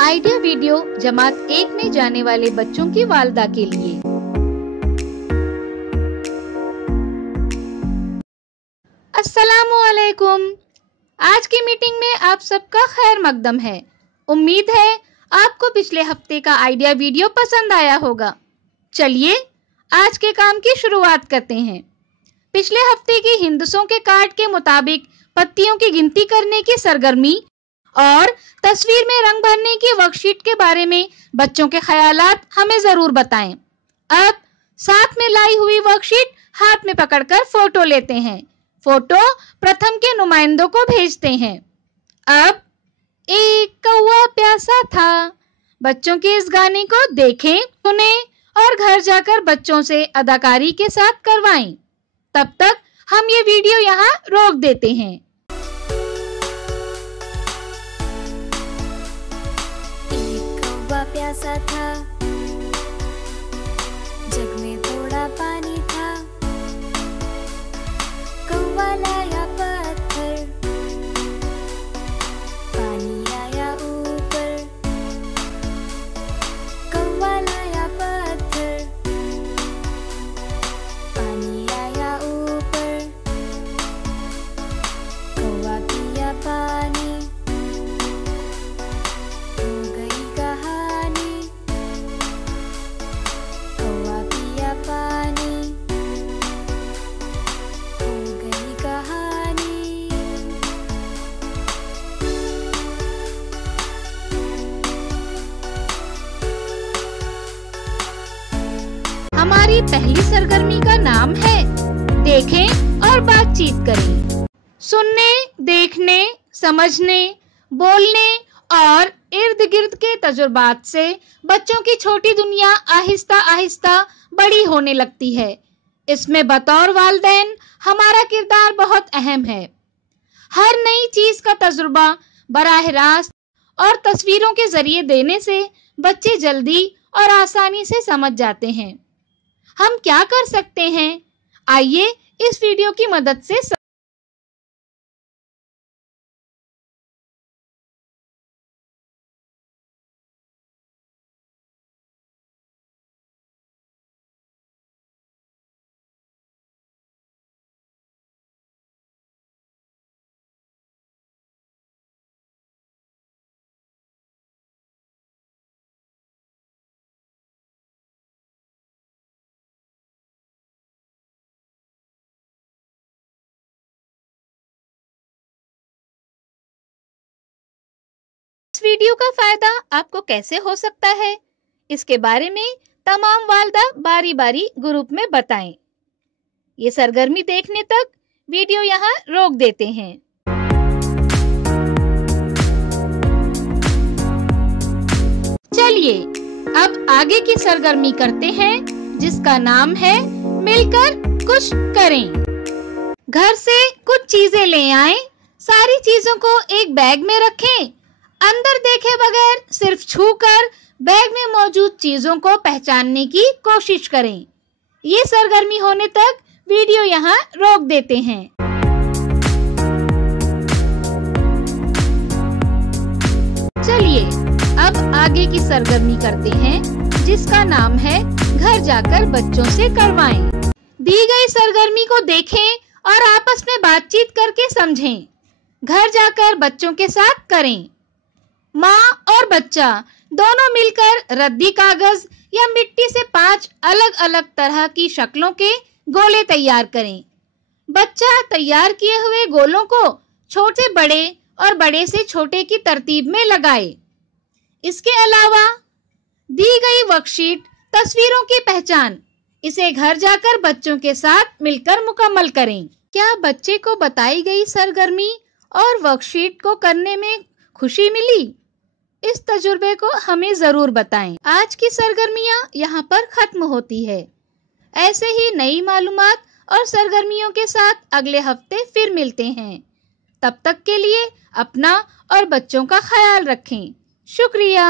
Idea video जमात 1 में जाने वाले बच्चों की वालिदा के लिए। अस्सलामुअलैकुम। आज की मीटिंग में आप सबका खैर मकदम है। उम्मीद है आपको पिछले हफ्ते का आइडिया वीडियो पसंद आया होगा। चलिए आज के काम की शुरुआत करते हैं। पिछले हफ्ते की हिंदसों के कार्ड के मुताबिक पत्तियों की गिनती करने की सरगर्मी और तस्वीर में रंग भरने की वर्कशीट के बारे में बच्चों के ख्यालात हमें जरूर बताएं। अब साथ में लाई हुई वर्कशीट हाथ में पकड़कर फोटो लेते हैं। फोटो प्रथम के नुमाइंदों को भेजते हैं। अब एक कौवा प्यासा था। बच्चों के इस गाने को देखें, सुनें और घर जाकर बच्चों से अदाकारी के साथ करवाएं। तब तक हम ये वीडियो यहाँ रोक देते हैं। प्यासा था, जग में थोड़ा पानी था। कौवा लाया पत्थर, पानी आया ऊपर। कौवा लाया पत्थर, पानी आया ऊपर। कौवा पिया पानी, हमारी पहली सरगर्मी का नाम है देखें और बातचीत करें। सुनने, देखने, समझने, बोलने और इर्द गिर्द के तजुर्बात से बच्चों की छोटी दुनिया आहिस्ता आहिस्ता बड़ी होने लगती है। इसमें बतौर वालिदैन हमारा किरदार बहुत अहम है। हर नई चीज का तजुर्बा बराह रास्त और तस्वीरों के जरिए देने से बच्चे जल्दी और आसानी से समझ जाते हैं। हम क्या कर सकते हैं? आइए इस वीडियो की मदद से इस वीडियो का फायदा आपको कैसे हो सकता है, इसके बारे में तमाम वालिदा बारी बारी ग्रुप में बताएं। ये सरगर्मी देखने तक वीडियो यहाँ रोक देते हैं। चलिए अब आगे की सरगर्मी करते हैं, जिसका नाम है मिलकर कुछ करें। घर से कुछ चीजें ले आएं। सारी चीजों को एक बैग में रखें। अंदर देखे बगैर सिर्फ छूकर बैग में मौजूद चीजों को पहचानने की कोशिश करें। ये सरगर्मी होने तक वीडियो यहाँ रोक देते हैं। चलिए अब आगे की सरगर्मी करते हैं, जिसका नाम है घर जाकर बच्चों से करवाएं। दी गई सरगर्मी को देखें और आपस में बातचीत करके समझें। घर जाकर बच्चों के साथ करें। माँ और बच्चा दोनों मिलकर रद्दी कागज या मिट्टी से 5 अलग अलग तरह की शक्लों के गोले तैयार करें। बच्चा तैयार किए हुए गोलों को छोटे बड़े और बड़े से छोटे की तरतीब में लगाए। इसके अलावा दी गई वर्कशीट तस्वीरों की पहचान, इसे घर जाकर बच्चों के साथ मिलकर मुकम्मल करें। क्या बच्चे को बताई गई सरगर्मी और वर्कशीट को करने में खुशी मिली? इस तजुर्बे को हमें जरूर बताएं। आज की सरगर्मियां यहाँ पर खत्म होती है। ऐसे ही नई मालूमात और सरगर्मियों के साथ अगले हफ्ते फिर मिलते हैं। तब तक के लिए अपना और बच्चों का ख्याल रखें। शुक्रिया।